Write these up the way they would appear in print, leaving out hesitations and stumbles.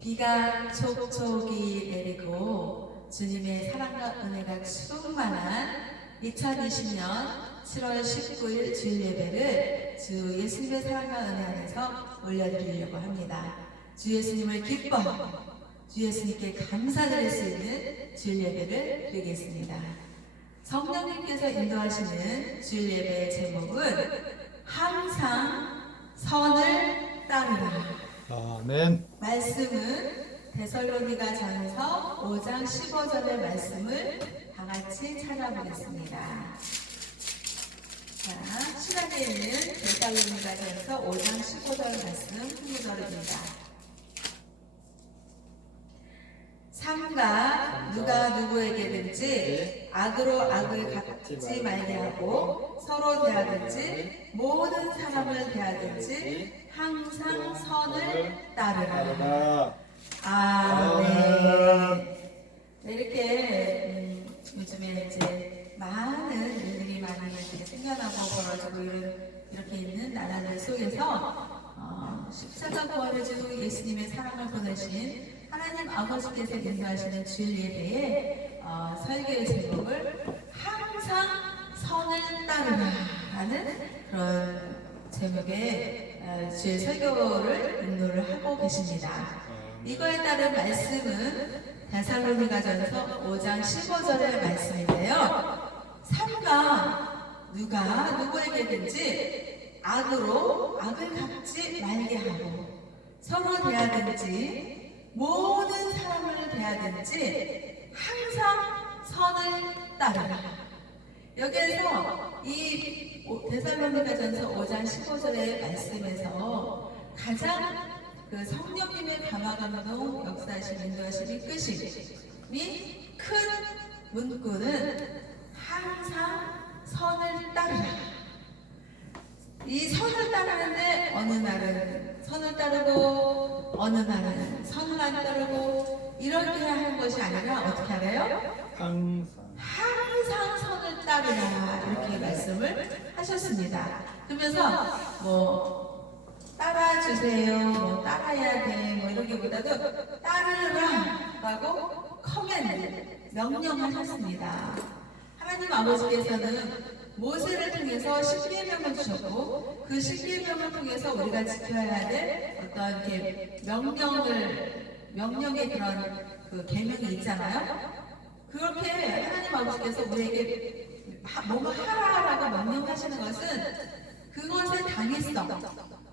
비가 촉촉이 내리고 주님의 사랑과 은혜가 충만한 2020년 7월 19일 주일 예배를 주 예수님의 사랑과 은혜 안에서 올려드리려고 합니다. 주 예수님을 기뻐, 주 예수님께 감사드릴 수 있는 주일 예배를 드리겠습니다. 성령님께서 인도하시는 주일 예배의 제목은 항상 선을 따르라. 아멘. 말씀은 데살로니가전서 5장 15절의 말씀을 다 같이 찾아보겠습니다. 자, 시간에 있는 데살로니가전서 5장 15절 말씀 흥구절입니다. 삼가 누가 누구에게든지 악으로 악을 갚지 말게 하고 서로 대하든지 모든 사람을 대하든지 항상 선을 따르라. 아멘. 네, 이렇게 요즘에 이제 많은 일들이 많이 생겨나고 벌어지고 이렇게 있는 나라들 속에서 십자가 부활을 주고 예수님의 사랑을 보내신 하나님 아버지께서 인도하시는 주일 예배에 설교의 제목을 항상 선을 따르라라는 그런 제목의 주일 설교를 인도를 하고 계십니다. 이거에 따른 말씀은 데살로니가전서 5장 15절의 말씀인데요. 삼가 누가 누구에게든지 악으로 악을 갚지 말게 하고 서로 대하든지 모든 사람을 대하든지 항상 선을 따르라. 여기에서 이 데살로니가전서 5장 15절의 말씀에서 가장 그 성령님의 감화감동 역사하심 인도하심 이끄심이 큰 문구는 항상 선을 따르라. 이 선을 따르는데 어느 날은 선을 따르고 어느 날은 선을 안 따르고 이렇게 하는 것이 아니라 어떻게 알아요? 항상 선을 따르라 이렇게 말씀을 하셨습니다. 그러면서 따라주세요, 따라야 돼, 이러기보다도 따르라라고 커맨드, 명령하셨습니다. 하나님 아버지께서는 모세를 통해서 십계명을 주셨고 그 십계명을 통해서 우리가 지켜야 될 어떤 이렇게 명령의 그런 그 계명이 있잖아요. 그렇게 하나님 아버지께서 우리에게 뭔가 하라라고 명령하시는 것은 그것의 당위성,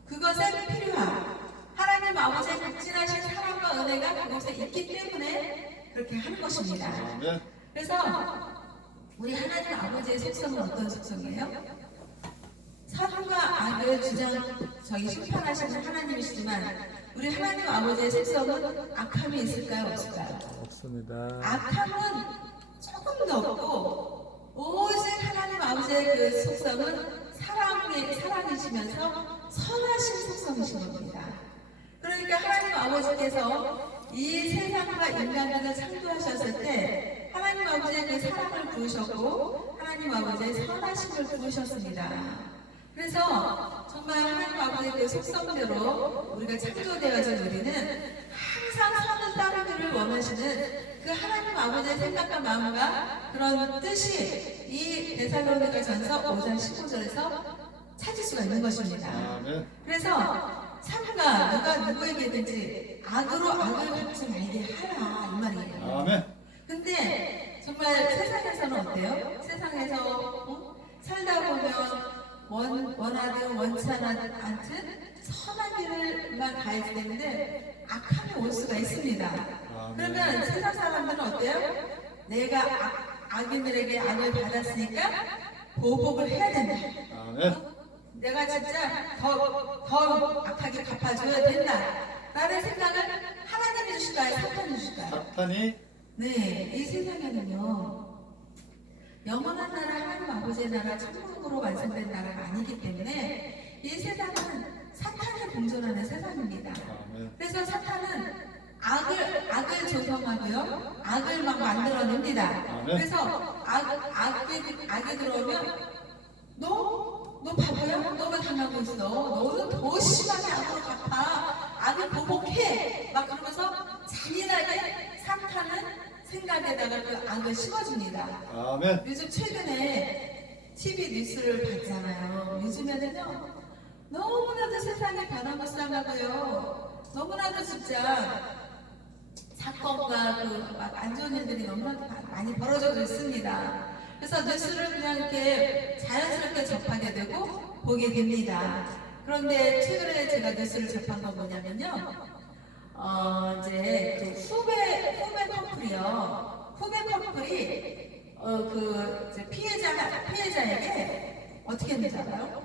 그것의 필요함, 하나님 아버지의 극진하신 사랑과 은혜가 그곳에 있기 때문에 그렇게 하는 것입니다. 그래서 우리 하나님 아버지의 속성은 어떤 속성이에요? 선과 악을 심판하시는 하나님이시지만 우리 하나님 아버지의 속성은 악함이 있을까요? 없을까요? 없습니다. 악함은 조금도 없고 오직 하나님 아버지의 그 속성은 사랑이시면서 선하신 속성이신 겁니다. 그러니까 하나님 아버지께서 이 세상과 인간들을 창조하셨을 때 하나님 아버지의 그 사랑을 부으셨고 하나님 아버지의 선하심을 부으셨습니다. 그래서 정말 하나님 아버지의 그 속성대로 우리가 창조되어진 우리는 항상 선을 따르기를 원하시는 그 하나님 아버지의 생각과 마음과 그런 뜻이 이 데살로니가전서 5장 15절에서 찾을 수가 있는 것입니다. 그래서 삼가 누가 누구에게든지 악으로 악을 갚지 말게 하라 이 말이에요. 아멘. 근데 정말 세상에서는 어때요? 세상에서 살다 보면 원하든 원치 않든 선한 길을만 가야지 되는데 악함이 올 수가 있습니다. 그러면 세상 사람들은 어때요? 내가 악인들에게 악을 받았으니까 보복을 해야 된다. 내가 진짜 더 악하게 갚아줘야 된다 라는 생각을 하나님이 주실까요? 사탄이 주실까요? 사탄이? 네, 이 세상에는요 영원한 나라 하나님 아버지의 나라 천국으로 완성된 나라가 아니기 때문에 이 세상은 사탄이 공존하는 세상입니다. 그래서 사탄은 악을 조성하고요 악을 막 만들어냅니다. 그래서 악이 들어오면 너 바보야? 너가 당하고 있어. 너는 더 심하게 악으로 갚아. 악을 보복해 막 그러면서 잔인하게 사탄은 생각에다가 그 악을 심어줍니다. 아멘. 요즘 최근에 TV 뉴스를 봤잖아요. 요즘에는요 너무나도 세상이 변화무쌍하고요. 너무나도 진짜 사건과 그 안 좋은 일들이 너무나도 많이 벌어지고 있습니다. 그래서 뉴스를 그냥 이렇게 자연스럽게 접하게 되고 보게 됩니다. 그런데 최근에 제가 뉴스를 접한 건 뭐냐면요. 이제 그 후배 커플이요. 후배 커플이 그 이제 피해자에게 어떻게 했는지 알아요?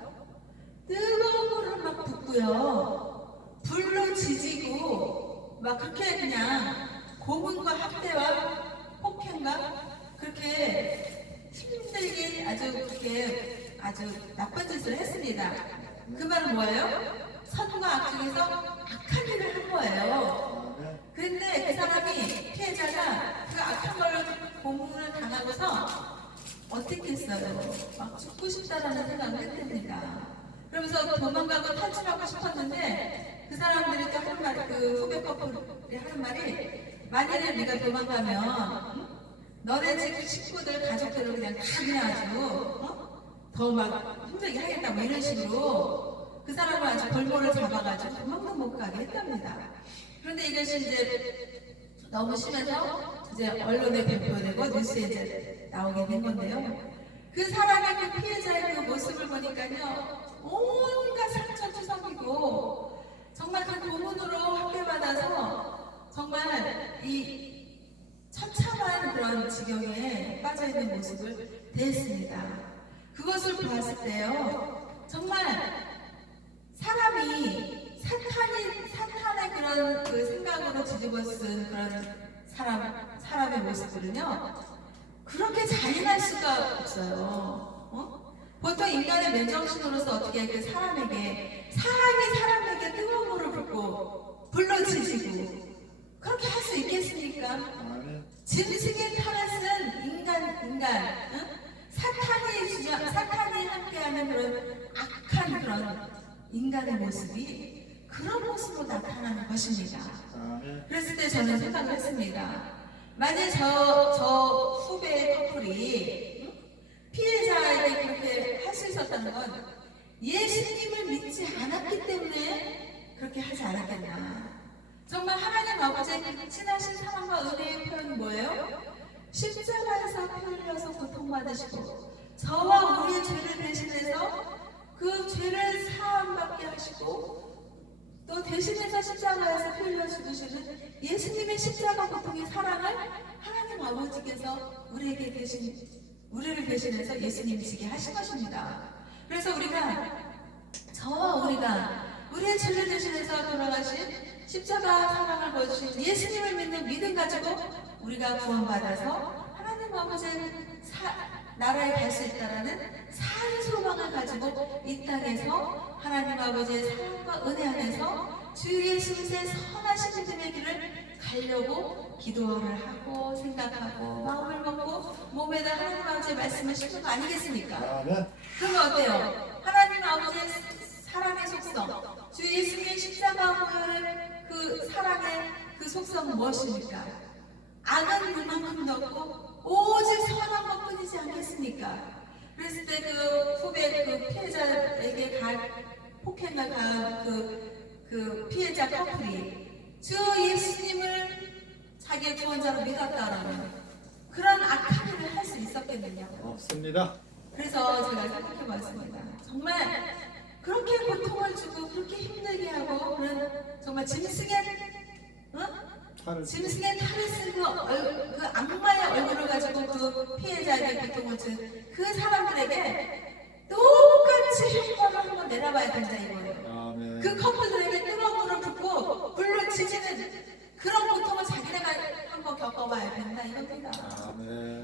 뜨거운 물을 막 붓고요. 불로 지지고 막 그렇게 그냥 고문과 학대와 폭행과 그렇게 힘들게 아주 그렇게 아주 나쁜 짓을 했습니다. 그 말은 뭐예요? 선과 악 중에서 악한 일을 한 거예요. 그런데 그 사람이 피해자가 그 악한 걸로 고문을 당하고서 어떻게 했어요? 막 죽고 싶다라는 생각을 했답니다. 그러면서 도망가고 탈출하고 싶었는데 그 사람들이 또 하는 말이 그 후배 커플이 하는 말이 만약에 네가 도망가면 너네 집 식구들 가족들을 그냥 다 그냥 아주 더 막 힘들게 하겠다 뭐 이런 식으로 그 사람을 아주 골몰을 잡아가지고 도망도 못 가게 했답니다. 그런데 이것이 이제 너무 심해서 이제 언론에 배포되고 뉴스에 이제 나오게 된 건데요. 그 사람의 그 피해자의 그 모습을 보니까요 온갖 상처투성이고 정말 그 고문으로 학대받아서 정말 이 처참한 그런 지경에 빠져있는 모습을 대했습니다. 그것을 보았을 때요 정말 사람이 사탄의 그런 그 생각으로 뒤집어 쓴 그런 사람의 모습들은요 그렇게 잔인할 수가 없어요. 보통 인간의 맨정신으로서 어떻게 그 사람에게 뜨거운 물을 붓고 불로 지지고 그렇게 할 수 있겠습니까? 짐승의 탈을 쓴 인간, 사탄이 함께하는 그런 악한 그런 인간의 모습이 그런 모습으로 나타나는 것입니다. 그랬을 때 저는 생각을 했습니다. 만약 저 후배 커플이 피해자에게 그렇게 할 수 있었다는 건 예수님을 믿지 않았기 때문에 그렇게 하지 않았겠나. 정말 하나님 아버지의 친하신 사랑과 은혜의 표현은 뭐예요? 십자가에서 피 흘려서 고통받으시고 저와 우리의 죄를 대신해서 그 죄를 사함받게 하시고 또 대신해서 십자가에서 피 흘려 죽으시는 예수님의 십자가 고통의 사랑을 하나님 아버지께서 우리를 대신해서 예수님이 지게 하신 것입니다. 그래서 저와 우리가 우리의 죄를 대신해서 돌아가신 십자가 사랑을 보여주신 예수님을 믿는 믿음 가지고 우리가 구원받아서 하나님 아버지의 나라에 갈 수 있다라는 산 소망을 가지고 이 땅에서 하나님 아버지의 사랑과 은혜 안에서 주 예수님의 선하신 믿음의 길을 가려고 기도를 하고 생각하고 마음을 먹고 몸에다 하나님 아버지의 말씀을 싣는 거 아니겠습니까? 그러면 어때요? 하나님 아버지의 사랑의 속성, 주 예수님의 십자가의 그 사랑의 그 속성은 무엇입니까? 악은 그만큼 넣고 오직 선한 것뿐이지 않겠습니까? 그랬을 때 그 후배 그 피해자에게 폭행을 가한 그 피해자 커플이 주 예수님을 자기의 구원자로 믿었다라면 그런 악한 일을 할 수 있었겠느냐고. 없습니다. 그래서 제가 생각해 봤습니다. 정말 그렇게 고통을 주고 그렇게 힘들게 하고 그런 정말 짐승의 탈을 쓴 그 악마의 얼굴을 가지고 그 피해자에게 고통을 준 그 사람들에게 똑같이 형벌을 한번 내려봐야 된다 이거예요. 그 커플들에게 뜨거운 물을 붓고 불로 지지는 그런 고통을 자기네가 한번 겪어봐야 된다 이겁니다.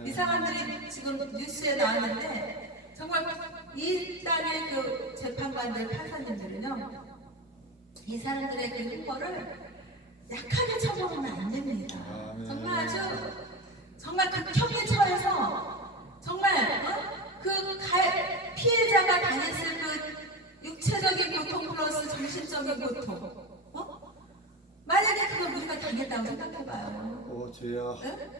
이 사람들이 지금 뉴스에 나왔는데 정말 이 땅의 그 재판관들 판사님들은요 이 사람들의 그 형벌을 약하게 처벌하면 안 됩니다. 정말 정말 극형에 처해서 정말 피해자가 당했을 그 육체적인 고통 플러스 정신적인 고통 당했다고 생각해봐요. 오 주여. 응?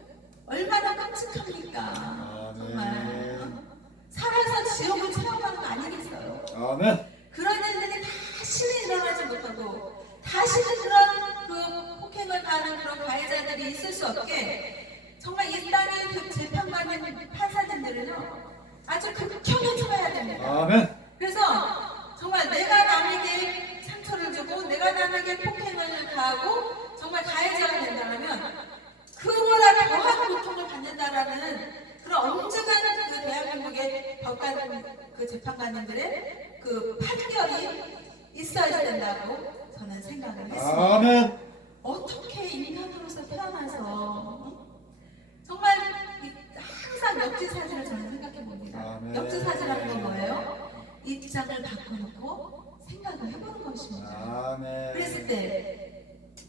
얼마나 끔찍합니까? 정말 아멘. 살아서 지옥을 체험하는 거 아니겠어요? 아멘. 그런 일들이 다시는 일어나지 못하고 다시는 그런 그 폭행을 당하는 그런 가해자들이 있을 수 없게 정말 이 땅에 재판받는 판사님들은요 아주 극형을 처해야 됩니다. 아멘. 그래서 정말 내가 남에게 상처를 주고 내가 남에게 폭행을 가하고 정말 가해자가 된다면 그보다 더한 고통을 받는다라는 그런 엄중한 그 대한민국의 법관 그 재판관님들의 그 판결이 있어야 된다고 저는 생각을 했습니다. 아멘. 어떻게 인간으로서 태어나서 정말 항상 역지사지를 저는 생각해 봅니다. 아멘. 역지사지라는 건 뭐예요? 입장을 바꿔놓고 생각을 해보는 것입니다. 아멘. 그랬을 때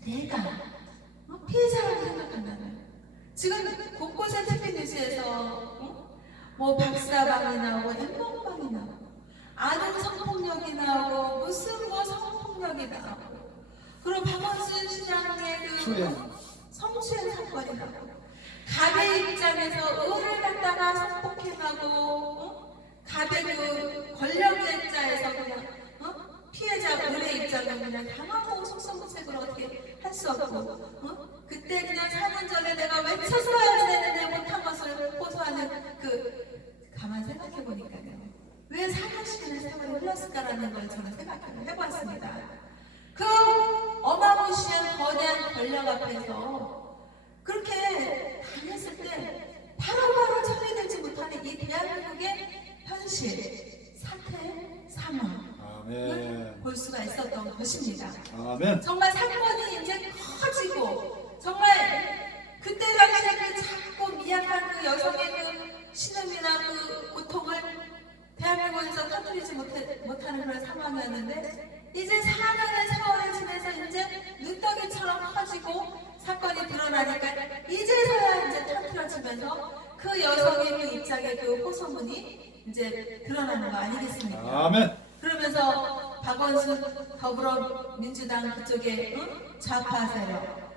내가 피해자라고 생각한다면 지금 곳곳에 TV 뉴스에서 뭐 박사방이 나오고 엠번방이 나오고 아동 성폭력이 나오고 무슨 뭐 성폭력이 나오고 그리고 박원순 시장의 그 성추행 사건이 나오고 갑의 입장에서 을을 갖다가 성폭행하고 갑의 그 권력자에서 그냥 피해자 을의 입장은 그냥 당하고 속성무책으로 어떻게 할 수 없고 그때 그냥 4년 전에 내가 외쳤어야 되는데 못한 것을 호소하는 그 가만 생각해 보니까요 왜 4년씩이나 세월이 흘렀을까라는 걸 저는 생각을 해보았습니다. 그 어마무시한 거대한 권력 앞에서 그렇게 당했을 때 바로바로 처리되지 못하는 이 대한민국의 현실, 사태, 상황 볼 수가 있었던 것입니다. 아멘. 정말 사건이 이제 커지고 정말 그때 당시에 그 작고 미약한 그 여성의 그 신음이나 그 고통을 대한민국에서 터뜨리지 못하는 그런 상황이었는데 이제 4년의 세월을 지내서 이제 눈덩이처럼 커지고 사건이 드러나니까 이제서야 이제 터뜨려지면서 그 여성의 그 입장의 그 호소문이 이제 드러나는 거 아니겠습니까? 아멘. 그러면서 박원순 더불어민주당 그쪽에 좌파 세력,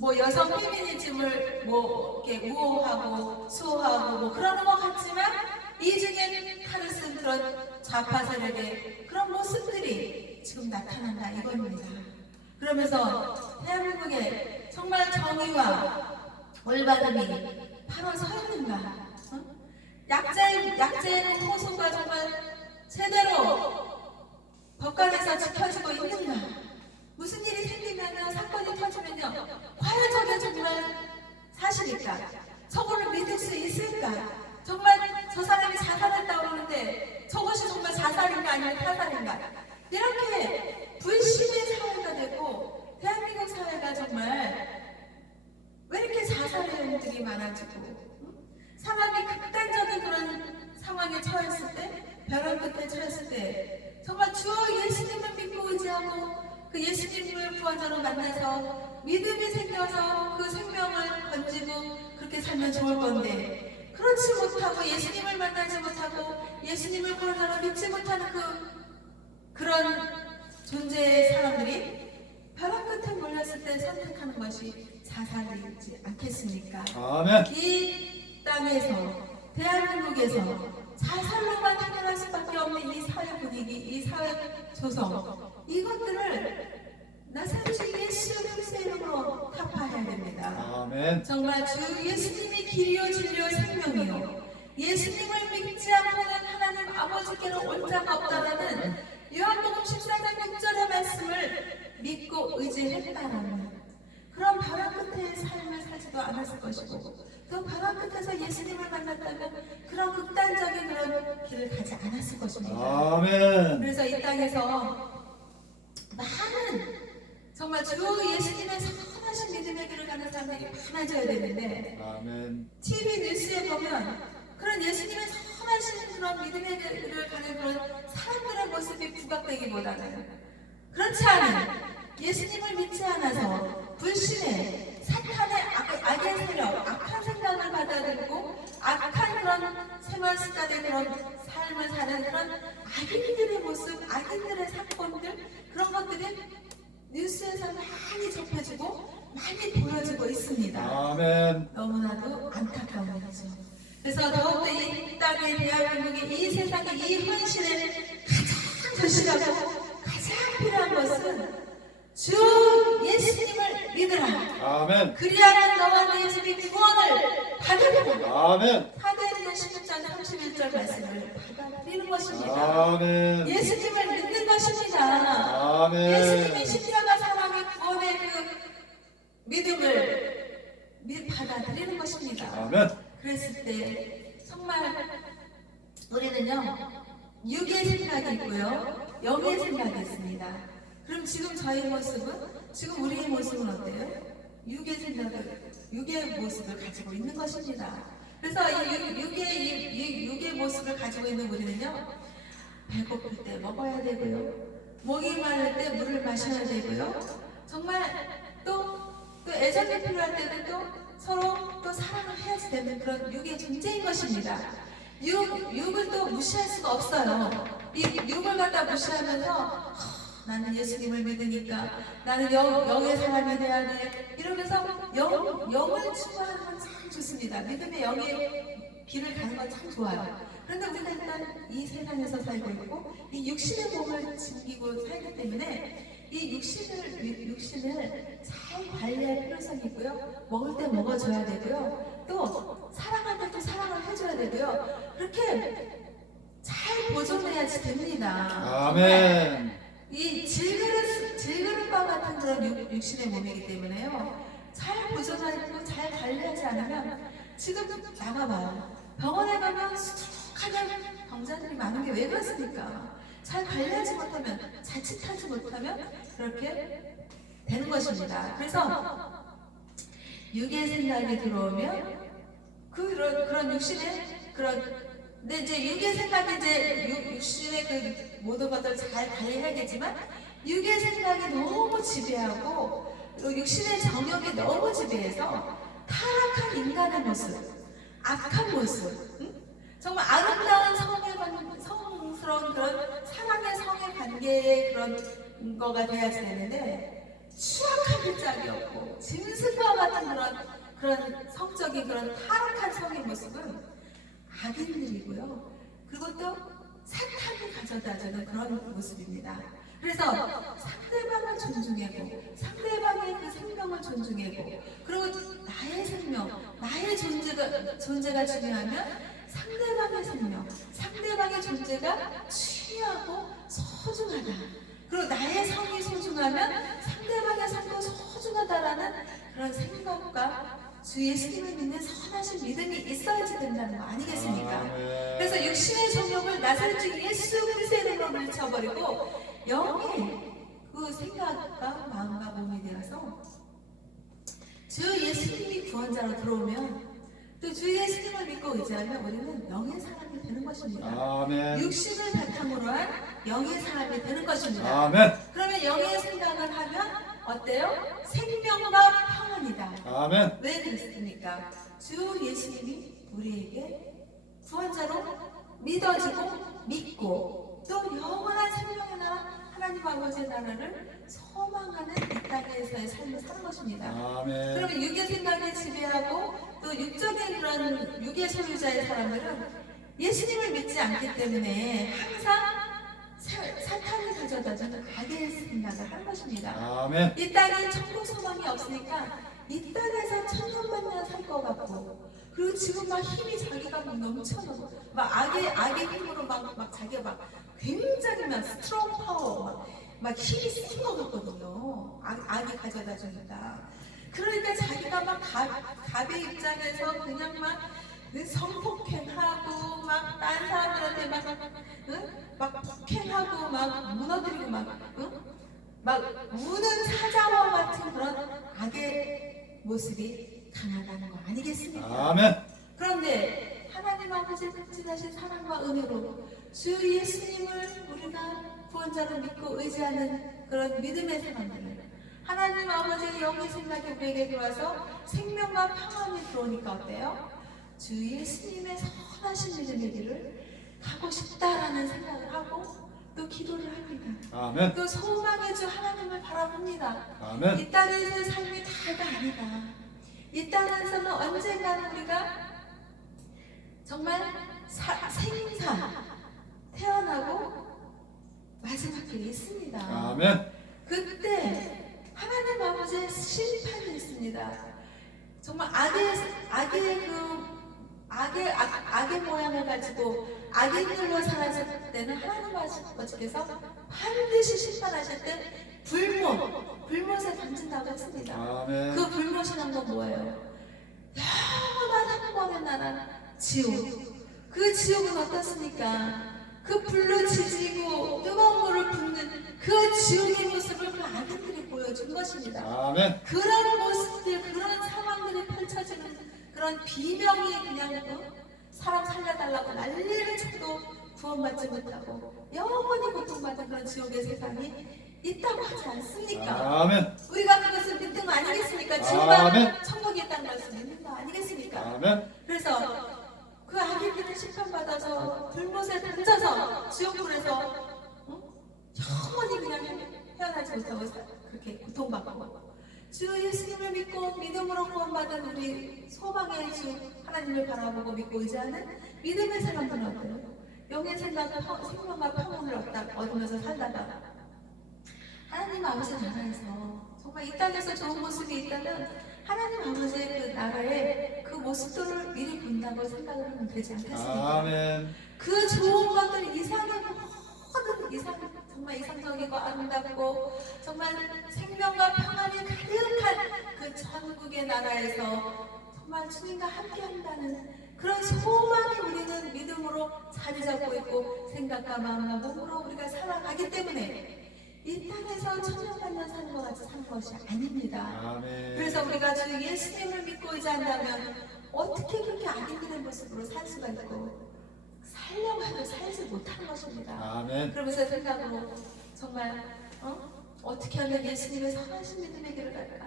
뭐 여성 페미니즘을 뭐 이렇게 우호하고 수호하고 뭐 그러는 것 같지만 이 중에 칼을 쓴 그런 좌파 세력의 그런 모습들이 지금 나타난다 이겁니다. 그러면서 대한민국에 정말 정의와 올바름이 바로 서 있는가? 약자의 호소가 정말 제대로 법관에서 지켜지고 있는가? 무슨 일이 생기면 사건이 터지면요 과연 저게 정말 사실일까? 저거를 믿을 수 있을까? 정말 저 사람이 자살했다고 그러는데 저것이 정말 자살인가 아니면 타살인가? 이렇게 불신의 사회가 되고 대한민국 사회가 정말 왜 이렇게 자살의 일들이 많아지고 사람이 극단적인 그런 상황에 처했을 때 벼랑 끝에 처했을 때 정말 주 예수님을 믿고 의지하고 그 예수님을 구원자로 만나서 믿음이 생겨서 그 생명을 건지고 그렇게 살면 좋을 건데 그렇지 못하고 예수님을 만나지 못하고 예수님을 구원자로 믿지 못하는 그런 존재의 사람들이 벼랑 끝에 몰렸을 때 선택하는 것이 자살이지 않겠습니까? 아멘. 이 땅에서 대한민국에서 자살로만 해결할 수밖에 없는 이 사회 분위기, 이 사회 조성 이것들을 나사렛 주 예수 그리스도의 이름으로 타파해야 됩니다. 아멘. 정말 주 예수님이 길이요 진리요 생명이요 예수님을 믿지 않고는 하나님 아버지께로 올 자가 없다라는 요한복음 14장 6절의 말씀을 믿고 의지했다라는 그런 벼랑 끝의 삶을 살지도 않았을 것이고 또 벼랑 끝에서 예수님을 만났다면 그런 극단적인 그런 길을 가지 않았을 것입니다. 아멘. 그래서 이 땅에서 많은 정말 주 예수님의 선하신 믿음의 길을 가는 사람들이 많아져야 되는데 아멘. TV 뉴스에 보면 그런 예수님의 선하신 그런 믿음의 길을 가는 그런 사람들의 모습이 부각되기보다는 그렇지 않은 예수님을 믿지 않아서 불신의 사탄의 악의 세력, 악한 생각을 받아들이고 악한 그런 생활 습관의 그런 삶을 사는 그런 악인들의 모습, 악인들의 사건들 그런 것들이 뉴스에서 많이 접해지고 이루어지고 있습니다. 아멘. 너무나도 안타까운 일이죠. 그래서 더욱더 이 땅의 대한민국의 이 세상의 이 현실에 가장 절실하고 가장 필요한 것은 주 예수님을 믿으라. 아멘. 그리하면 너와 네 집이 구원을 받으리라. 아멘. 사도행전 16장 31절 말씀을 받아들이는 것입니다. 아멘. 예수님을 믿는 것입니다. 아멘. 예수님의 십자가 사랑의 구원의 그 믿음을 받아들이는 것입니다. 아멘. 그랬을 때 정말 우리는요 육의 생각이 있고요 영의 생각이 있습니다. 그럼 지금 저희 모습은 지금 우리의 모습은 어때요? 육의 모습을 가지고 있는 것입니다. 그래서 이 육의 모습을 가지고 있는 우리는요 배고플 때 먹어야 되고요 목이 마를 때 물을 마셔야 되고요 정말 또 애정이 필요할 때는 또 서로 또 사랑을 해야지 되는 그런 육의 존재인 것입니다. 육을 또 무시할 수가 없어요. 이 육을 갖다 무시하면서 나는 예수님을 믿으니까 나는 영의 사람이 돼야 돼 이러면서 영을 추구하는 건 참 좋습니다. 믿음의 영의 길을 가는 건 참 좋아요. 그런데 우리가 일단 이 세상에서 살고 있고 이 육신의 몸을 지키고 살기 때문에 이 육신을 잘 관리할 필요성이 있고요. 먹을 때 먹어줘야 되고요. 또 사랑할 때 또 사랑을 해줘야 되고요. 그렇게 잘 보존해야지 됩니다. 아멘. 이 질그릇과 같은 그런 육신의 몸이기 때문에요. 잘 보존하고 잘 관리하지 않으면 지금 나가봐요. 병원에 가면 수두룩하게 병자들이 많은 게 왜 그렇습니까? 잘 관리하지 못하면 자칫하지 못하면 그렇게 되는 것입니다. 그래서 육의 생각이 들어오면 그런 육신의 근데 이제 육의 생각이 이제 육신의 그 모든 것들을 잘 관리해야겠지만 육의 생각이 너무 지배하고 육신의 정욕이 너무 지배해서 타락한 인간의 모습, 악한 모습, 정말 아름다운 성스러운 그런 사랑의 성의 관계의 그런 거가 돼야지 되는데 추악한 짝이 없고 짐승과 같은 그런 성적인 그런 타락한 성의 모습은 악인들이고요. 그리고 또 사탄이 가져다주는 그런 모습입니다. 그래서 상대방을 존중하고 상대방의 그 생명을 존중하고 그리고 나의 생명, 나의 존재가 중요하면 상대방의 생명, 상대방의 존재가 중요하고 소중하다. 그리고 나의 성이 소중하면 상대방의 성도 소중하다라는 그런 생각과 주 예수님을 믿는 선하신 믿음이 있어야지 된다는 거 아니겠습니까? 그래서 육신의 정욕을 나사렛 주 예수 그리스도의 이름으로 물리쳐버리고 영의 그 생각과 마음과 몸이 되어서 주 예수님이 구원자로 들어오면 또 주 예수님을 믿고 의지하면 우리는 영의 사람이 되는 것입니다. 아멘. 육신을 바탕으로 한 영의 사람이 되는 것입니다. 아멘. 그러면 영의 생각을 하면 어때요? 생명과 평안이다. 아멘. 왜 그렇습니까? 주 예수님이 우리에게 구원자로 믿어지고 믿고 또 영원한 생명의 나라 하나님 아버지의 나라를 소망하는 이 땅에서의 삶을 사는 것입니다. 아멘. 그러면 육의 생각에 지배하고 또 육적인 그런 육의 소유자의 사람들은 예수님을 믿지 않기 때문에 항상 사탄이 가져다주는 악의 생각을 한 것입니다. 아멘. 이 땅에 천국 소망이 없으니까 이 땅에서 천년만년 살 것 같고 그리고 지금 막 힘이 자기가 막 넘쳐서 막 악의 힘으로 막 자기가 막 굉장히 막 스트롱 파워 막 힘이 센 것 같거든요. 악이 가져다 주니까. 그러니까 자기가 막 갑의 입장에서 그냥 막 성폭행하고 막 다른 사람들한테 막 폭행하고 막 무너뜨리고 막 우는 사자와 같은 그런 악의 모습이 강하다는 거 아니겠습니까? 아멘. 그런데 하나님 아버지의 극진하신 사랑과 은혜로 주 예수님을 우리가 구원자로 믿고 의지하는 그런 믿음의 사람들을 하나님 아버지의 영의 생각이 우리에게 들어와서 생명과 평안이 들어오니까 어때요? 주 예수님의 선하신 믿음의 길을 가고 싶다라는 생각을 하고 또 기도를 합니다. 아멘. 또 소망의 주 하나님을 바라봅니다. 아멘. 이 땅에서의 삶이 다가 아니다. 이 땅에서는 언젠가는 우리가 정말 생사 태어나고 마지막 길이 있습니다. 아멘. 그때 하나님 아버지의 심판이 있습니다. 정말 악의 모양을 가지고 악인들로 살았을 때는 하나님 아버지께서 반드시 심판하실 때 불못에 던진다고 했습니다. 아멘. 그 불못이란 건 뭐예요? 영원한 한 번의 나라 지옥. 그 지옥은 어떻습니까? 그 불로 지지고 뜨거운 물을 붓는 그 지옥의 모습을 그 악인들이 보여준 것입니다. 아멘. 그런 모습들, 그런 상황들이 펼쳐지는 그런 비명이 그냥 사람 살려달라고 난리를 쳐도 구원받지 못하고 영원히 고통받는 그런 지옥의 세상이 있다고 하지 않습니까? 아멘. 우리가 그것을 믿는 거 아니겠습니까? 아멘. 지옥과 천국이 있다는 것을 믿는 거 아니겠습니까? 아멘. 그래서 그 악인들을 심판받아서 불못에 던져서 지옥불에서 영원히 그냥 헤어나지 못하고 그렇게 고통받고 주 예수님을 믿고 믿음으로 구원받은 우리 소망의 주 하나님을 바라보고 믿고 의지하는 믿음의 사람들은 어때요? 영의 생명과 평온을 얻으면서 살다가 하나님 아버지 나라에서 정말 이 땅에서 좋은 모습이 있다면 하나님 아버지의 그 나라의 그 모습들을 미리 본다고 생각을 하면 되지 않겠습니까? 아멘. 그 좋은 것들 이상의 모든 정말 이상적이고 아름답고 정말 생명과 평안이 가득한 그 천국의 나라에서 정말 주님과 함께한다는 그런 소망이 우리는 믿음으로 자리 잡고 있고 생각과 마음과 몸으로 우리가 살아가기 때문에 이 땅에서 천년만년 사는 것 같이 사는 것이 아닙니다. 아멘. 그래서 우리가 주 예수님을 믿고 의지한다면 어떻게 그렇게 악인들의 모습으로 살 수가 있고 살려고 해도 살지 못하는 것입니다. 아멘. 그러면서 생각으로 정말 어떻게 하면 예수님의 선하신 믿음의 길을 갈까?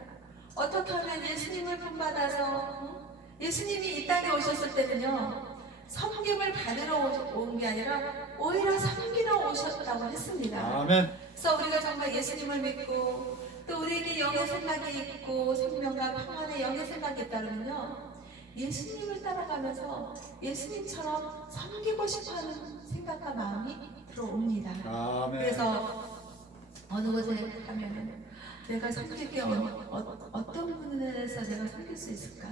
어떻게 하면 예수님을 본받아서 예수님이 이 땅에 오셨을 때는요 섬김을 받으러 온 게 아니라 오히려 섬기러 오셨다고 했습니다. 아멘. 그래서 우리가 정말 예수님을 믿고 또 우리에게 영의 생각이 있고 생명과 평안의 영의 생각이 있다면요 예수님을 따라가면서 예수님처럼 섬기고 싶어하는 생각과 마음이 들어옵니다. 아멘. 그래서 어느 곳에 가면 내가 섬길 게 어떤 분에서 내가 섬길 수 있을까?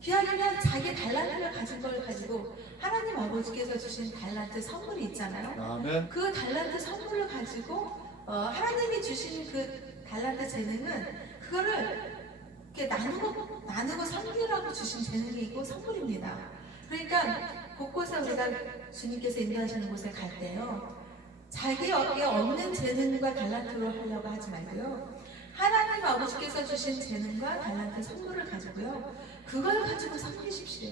귀하면 자기 달란트를 가진 걸 가지고 하나님 아버지께서 주신 달란트 선물이 있잖아요. 아멘. 그 달란트 선물을 가지고 하나님이 주신 그 달란트 재능은 그거를 이렇게 나누고 섬기라고 주신 재능이 있고 선물입니다. 그러니까 곳곳에 우리가 주님께서 인도하시는 곳에 갈 때요 자기에게 없는 재능과 달란트로 하려고 하지 말고요 하나님 아버지께서 주신 재능과 달란트 선물을 가지고요 그걸 가지고 섬기십시오.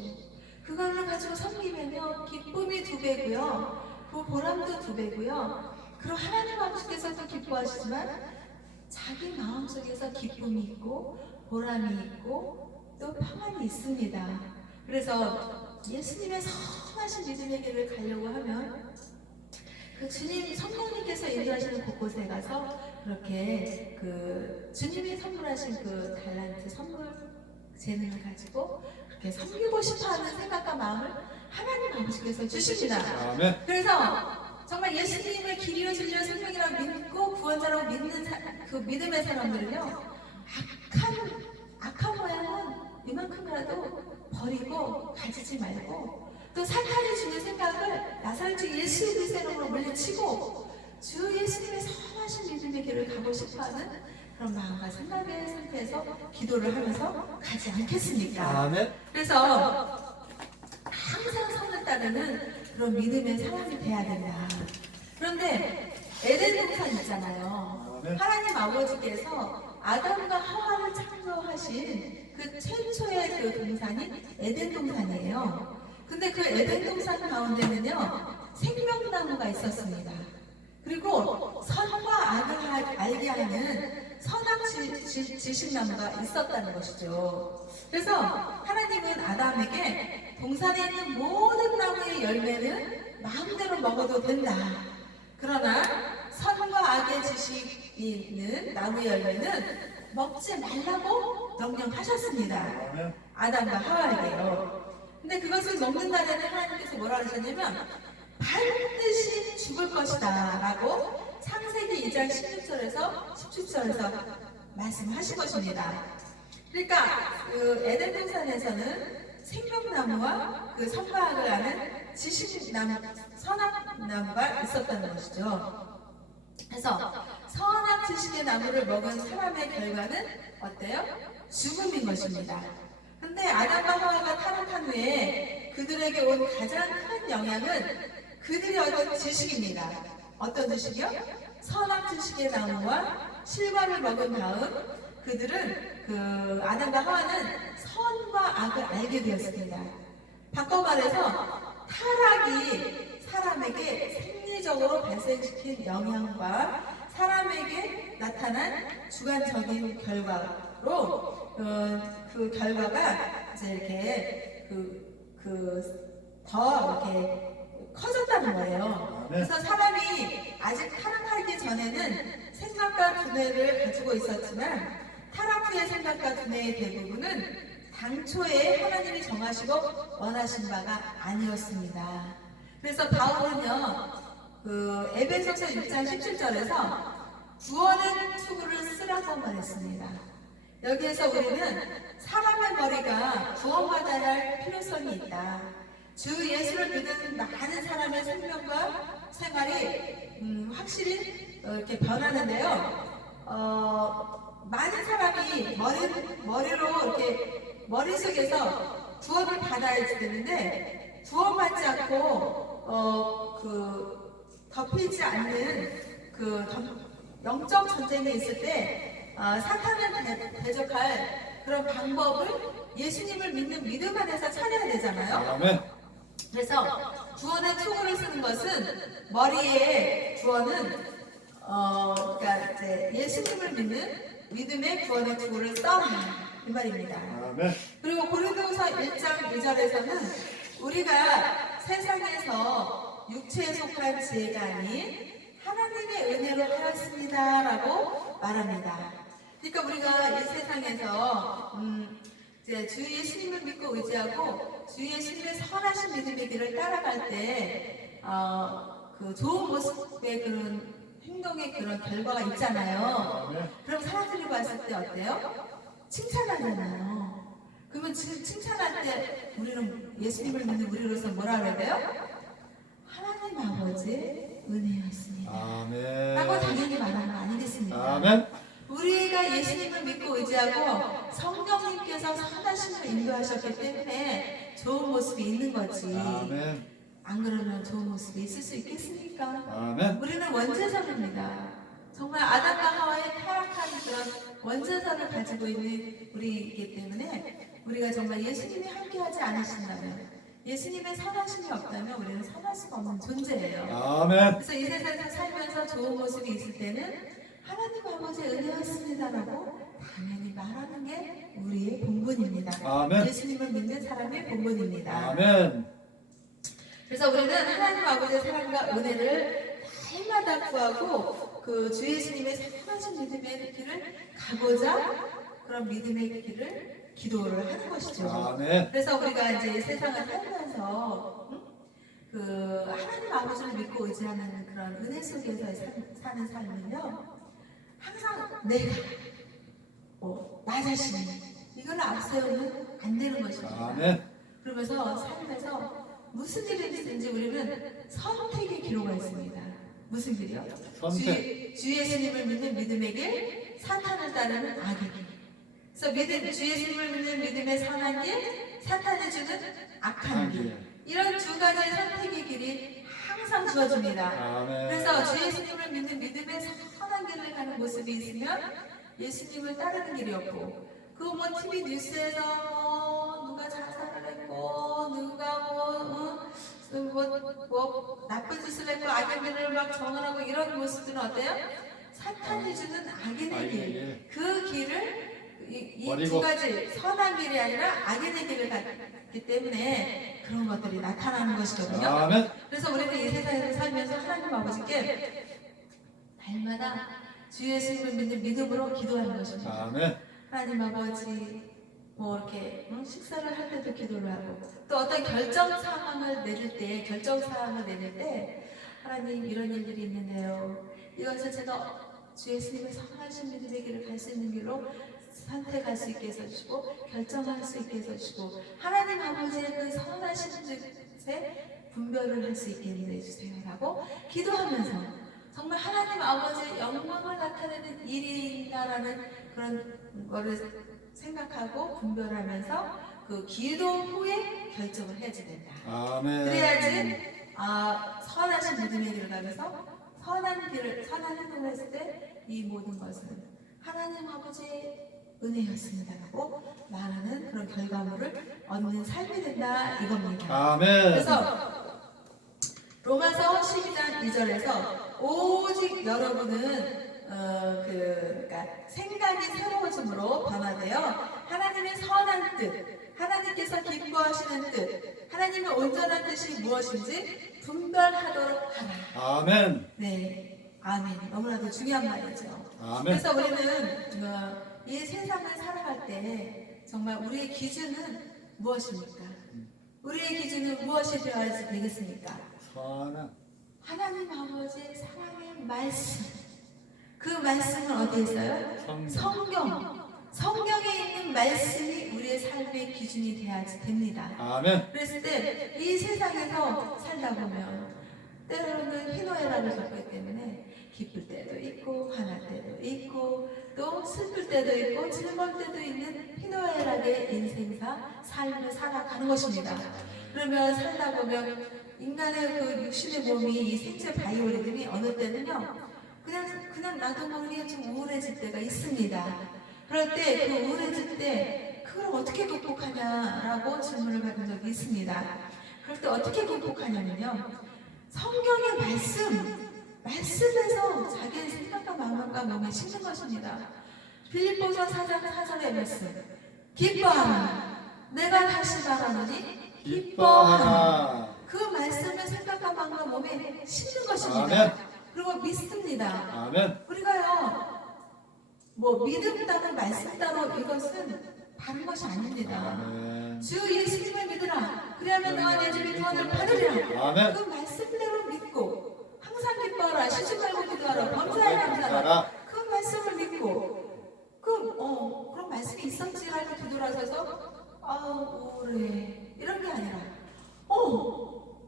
그걸 가지고 섬기면요 기쁨이 2배고요 그 보람도 2배고요 그리고 하나님 아버지께서도 기뻐하시지만 자기 마음속에서 기쁨이 있고 보람이 있고 또 평안이 있습니다. 그래서 예수님의 선하신 믿음의 길을 가려고 하면 그 주님 성령님께서 인도하시는 곳곳에 가서 그렇게 그 주님이 선물하신 그 달란트 선물 재능을 가지고 그렇게 섬기고 싶어하는 생각과 마음을 하나님 아버지께서 주십니다. 아멘. 그래서 정말 예수님을 길이요 진리요 생명이라고 믿고 구원자라고 믿는 그 믿음의 사람들은요 악한 모양은 이만큼이라도 버리고 가지지 말고 또 사탄이 주는 생각을 나사렛 예수 그리스도의 이름으로 물리치고 주 예수님의 선하신 믿음의 길을 가고 싶어하는 그런 마음과 생각의 상태에서 기도를 하면서 가지 않겠습니까? 아멘. 그래서 항상 선을 따르는 그런 믿음의 사람이 돼야 된다. 그런데 에덴 동산 있잖아요. 아멘. 하나님 아버지께서 아담과 하와를 창조하신 그 최초의 그 동산이 에덴 동산이에요. 근데 그 에덴 동산 가운데는요 생명나무가 있었습니다. 그리고 선과 악을 알게 하는 선악 지식나무가 있었다는 것이죠. 그래서 하나님은 아담에게 동산에 있는 모든 나무의 열매는 마음대로 먹어도 된다. 그러나 선과 악의 지식이 있는 나무의 열매는 먹지 말라고 명령하셨습니다. 아멘. 아담과 하와에게요. 근데 그것을 먹는 날에는 하나님께서 뭐라 그러셨냐면 반드시 죽을 것이다 라고 창세기 2장 16절에서 17절에서 말씀하신 것입니다. 그러니까 그 에덴 동산에서는 생명나무와 그 선과 악을 아는 지식나무, 선악나무가 있었다는 것이죠. 그래서 선악 지식의 나무를 먹은 사람의 결과는 어때요? 죽음인 것입니다. 근데 아담과 하와가 타락한 후에 그들에게 온 가장 큰 영향은 그들이 얻은 지식입니다. 어떤 지식이요? 선악 지식의 나무와 실과를 먹은 다음 그들은 그 아담과 하와는 선과 악을 알게 되었습니다. 바꿔 말해서 타락이 사람에게 생리적으로 발생시킨 영향과 사람에게 나타난 주관적인 결과로 그 결과가 이제 이렇게 더 이렇게 커졌다는 거예요. 그래서 사람이 아직 타락하기 전에는 생각과 두뇌를 가지고 있었지만 타락 후의 생각과 두뇌의 대부분은 당초에 하나님이 정하시고 원하신 바가 아니었습니다. 그래서 바울은요, 그 에베소서 6장 17절에서 구원의 투구를 쓰라고 말했습니다. 여기에서 우리는 사람의 머리가 구원받아야 할 필요성이 있다. 주 예수를 믿는 많은 사람의 생명과 생활이 확실히 이렇게 변하는데요. 많은 사람이 머리로 이렇게 머릿속에서 구원을 받아야 되는데 구원받지 않고 덮이지 않는 영적 전쟁이 있을 때 사탄을 대적할 그런 방법을 예수님을 믿는 믿음 안에서 찾아야 되잖아요. 아멘. 그래서 구원의 투구를 쓰는 것은 머리의 구원은 그러니까 이제 예수님을 믿는 믿음의 구원의 투구를 이 말입니다. 아멘. 그리고 고린도후서 1장 2절에서는 우리가 세상에서 육체에 속한 지혜가 아닌 하나님의 은혜로 하였습니다라고 말합니다. 그러니까 우리가 이 세상에서 이제 주 예수님을 믿고 의지하고 주 예수님의 선하신 믿음의 길을 따라갈 때 그 좋은 모습의 그런 행동의 그런 결과가 있잖아요. 그럼 사람들이 봤을 때 어때요? 칭찬하잖아요. 그러면 지금 칭찬할 때 우리는 예수님을 믿는 우리로서 뭐라 그래야 돼요? 하나님 아버지의 은혜였습니다. 아멘. 라고 당연히 말하는 거 아니겠습니까? 아멘. 우리가 예수님을 믿고 의지하고 성령님께서 선하심을 인도하셨기 때문에 좋은 모습이 있는 거지. 아멘. 안 그러면 좋은 모습이 있을 수 있겠습니까? 아멘. 우리는 원죄자입니다. 정말 아담과 하와의 타락한 그런 원죄자를 가지고 있는 우리이기 때문에 우리가 정말 예수님이 함께하지 않으신다면, 예수님의 선하심이 없다면 우리는 선할 수가 없는 존재예요. 아멘. 그래서 이 세상에서 살면서 좋은 모습이 있을 때는 하나님 아버지의 은혜였습니다라고 당연히 말하는 게 우리의 본분입니다. 아멘. 예수님을 믿는 사람의 본분입니다. 아멘. 그래서 우리는 하나님 아버지의 사랑과 은혜를 날마다 구하고 그 주 예수님의 선하신 믿음의 길을 가고자 그런 믿음의 길을 기도를 하는 것이죠. 아멘. 그래서 우리가 이제 세상을 살면서 그 하나님 아버지를 믿고 의지하는 그런 은혜 속에서 사는 삶은요, 항상 내가 나 자신 이걸 앞세우면 안 되는 것입니다. 아멘. 그러면서 삶에서 무슨 일이 있든지 우리는 선택의 기로가 있습니다. 무슨 길이요? 선택. 주 예수님을 믿는 믿음의 길, 사탄을 따르는 악의 길. 그래서 주 예수님을 믿는 믿음의 선한 길, 사탄이 주는 악한 길. 이런 두 가지의 선택의 길이 항상 주어집니다. 아멘. 그래서 주 예수님을 믿는 믿음의 선한 길을 가는 모습이 있으면 예수님을 따르는 길이었고, 그 뭐 TV 뉴스에서 누가 자살을 했고 누가 뭐 나쁜 짓을 했고 악인들을 막 정언하고 이런 모습들은 어때요? 사탄이 주는 악인의 길, 그 길을 이 두 가지 선한 길이 아니라 악인의 길을 있기 때문에 그런 것들이 나타나는 것이거든요. 아멘. 그래서 우리는 이 세상에서 살면서 하나님 아버지께 날마다 주 예수님을 믿는 믿음으로 기도하는 것입니다. 아멘. 하나님 아버지 뭐 이렇게 식사를 할 때도 기도를 하고 또 어떤 결정사항을 내릴 때 하나님 이런 일들이 있는데요. 이것을 제가 주 예수님의 선하신 믿음의 길을 갈 수 있는 길로 선택할 수 있게 해주시고 결정할 수 있게 해주시고 하나님 아버지의 그 선하신 뜻에 분별을 할 수 있게 해주세요 라고 기도하면서 정말 하나님 아버지의 영광을 나타내는 일인가라는 그런 거를 생각하고 분별하면을 그 기도 후에 결정을 해야지 된다. 아멘. 그래야지 선하신 믿음의 길을 가면서 선한 행동을 했을 때 이 모든 것은 하나님 아버지의 은혜였습니다라고 말하는 그런 결과물을 얻는 삶이 된다 이겁니다. 아멘. 그래서 로마서 12장 2절에서 오직 여러분은 그러니까 생각이 새로워짐으로 변화되어 하나님의 선한 뜻, 하나님께서 기뻐하시는 뜻, 하나님의 온전한 뜻이 무엇인지 분별하도록 하라. 아멘. 네, 아멘. 너무나도 중요한 말이죠. 아멘. 그래서 우리는 이 세상을 살아갈 때 정말 우리의 기준은 무엇입니까? 우리의 기준은 무엇이 되어야 되겠습니까? 선한 하나님 아버지의 사랑의 말씀. 그 말씀은 어디에 있어요? 성경에 있는 말씀이 우리의 삶의 기준이 돼야지 됩니다. 아멘. 그랬을 때 이 세상에서 살다 보면 때로는 희노애락을 겪기 때문에 기쁠 때도 있고 화날 때도 있고 또 슬플 때도 있고 즐거울 때도 있는 희노애락의 인생사 삶을 살아가는 것입니다. 그러면 살다 보면 인간의 그 육신의 몸이 이 생체 바이오리듬이 어느 때는요 그냥 나도 모르게 좀 우울해질 때가 있습니다. 그럴 때 그 우울해질 때 그걸 어떻게 극복하냐라고 질문을 받은 적이 있습니다. 그럴 때 어떻게 극복하냐면요 성경의 말씀에서 자기의 생각과 마음과 몸에 심는 것입니다. 빌립보서 4장 4절의 말씀 기뻐하라 내가 다시 말하노니 기뻐하라. 그 말씀을 생각과 마음과 몸에 심는 것입니다. 아멘. 그리고 믿습니다. 아멘. 우리가요 뭐 믿음 따로 말씀 따로 이것은 다른 것이 아닙니다. 아멘. 주 예수님을 믿으라. 그러면 너와 내 집이 구원을 받으리라. 아멘. 그 말씀대로 믿고 항상 기뻐하라. 쉬지 말고 기도하라. 범사에 감사하라. 그 말씀을 믿고 그런 말씀이 있었지라고 뒤돌아서서 우울해 이런 게 아니라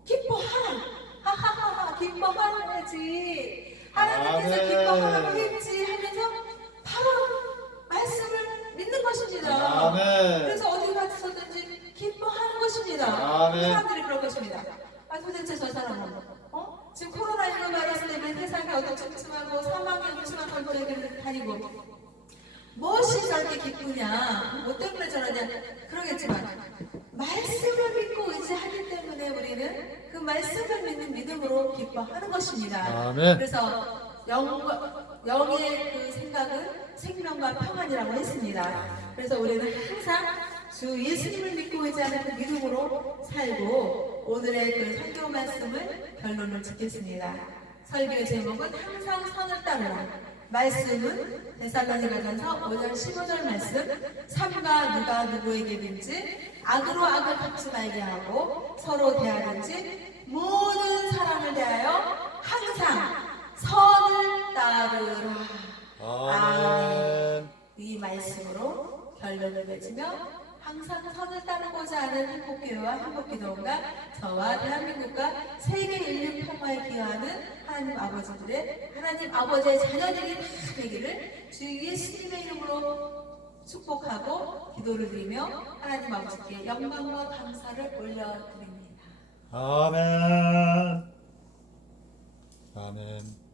기뻐하라. 하하하하 기뻐하라지. 하나님께서 아멘. 기뻐하라고 했지 하면서 바로 말씀을 믿는 것입니다. 아멘. 그래서 어디 가서든지 기뻐하는 것입니다. 아멘. 사람들이 그럴 것입니다. 도대체 저 사람은 지금 코로나19 바이러스 때문에 세상에 어떤 찜찜하고 사망의 음침한 걸터에 다니고 무엇이 저렇게 기쁘냐 뭐 때문에 저러냐 그러겠지만 말씀을 믿고 의지하기 때문에 우리는 그 말씀을 믿는 믿음으로 기뻐하는 것입니다. 아멘. 그래서 영의 그 생각은 생명과 평안이라고 했습니다. 그래서 우리는 항상 주 예수님을 믿고 의지하는 그 믿음으로 살고 오늘의 그 설교 말씀을 결론을 짓겠습니다. 설교의 제목은 항상 선을 따르라. 말씀은 데살로니가전서 5장 15절 말씀 삼가 누가 누구에게든지 악으로 악을 갚지 말게 하고 서로 대하든지 모든 사람을 대하여 항상 선을 따르라. 아멘. 이 말씀으로 결론을 맺으며 항상 선을 따르고자 하는 행복교회와 행복기도원과 저와 대한민국과 세계 인류 평화에 기여하는 하나님 아버지들의 하나님 아버지의 자녀들이 다 되기를 주 예수님의 이름으로 축복하고 기도를 드리며 하나님 아버지께 영광과 감사를 올려드립니다. 아멘. 아멘.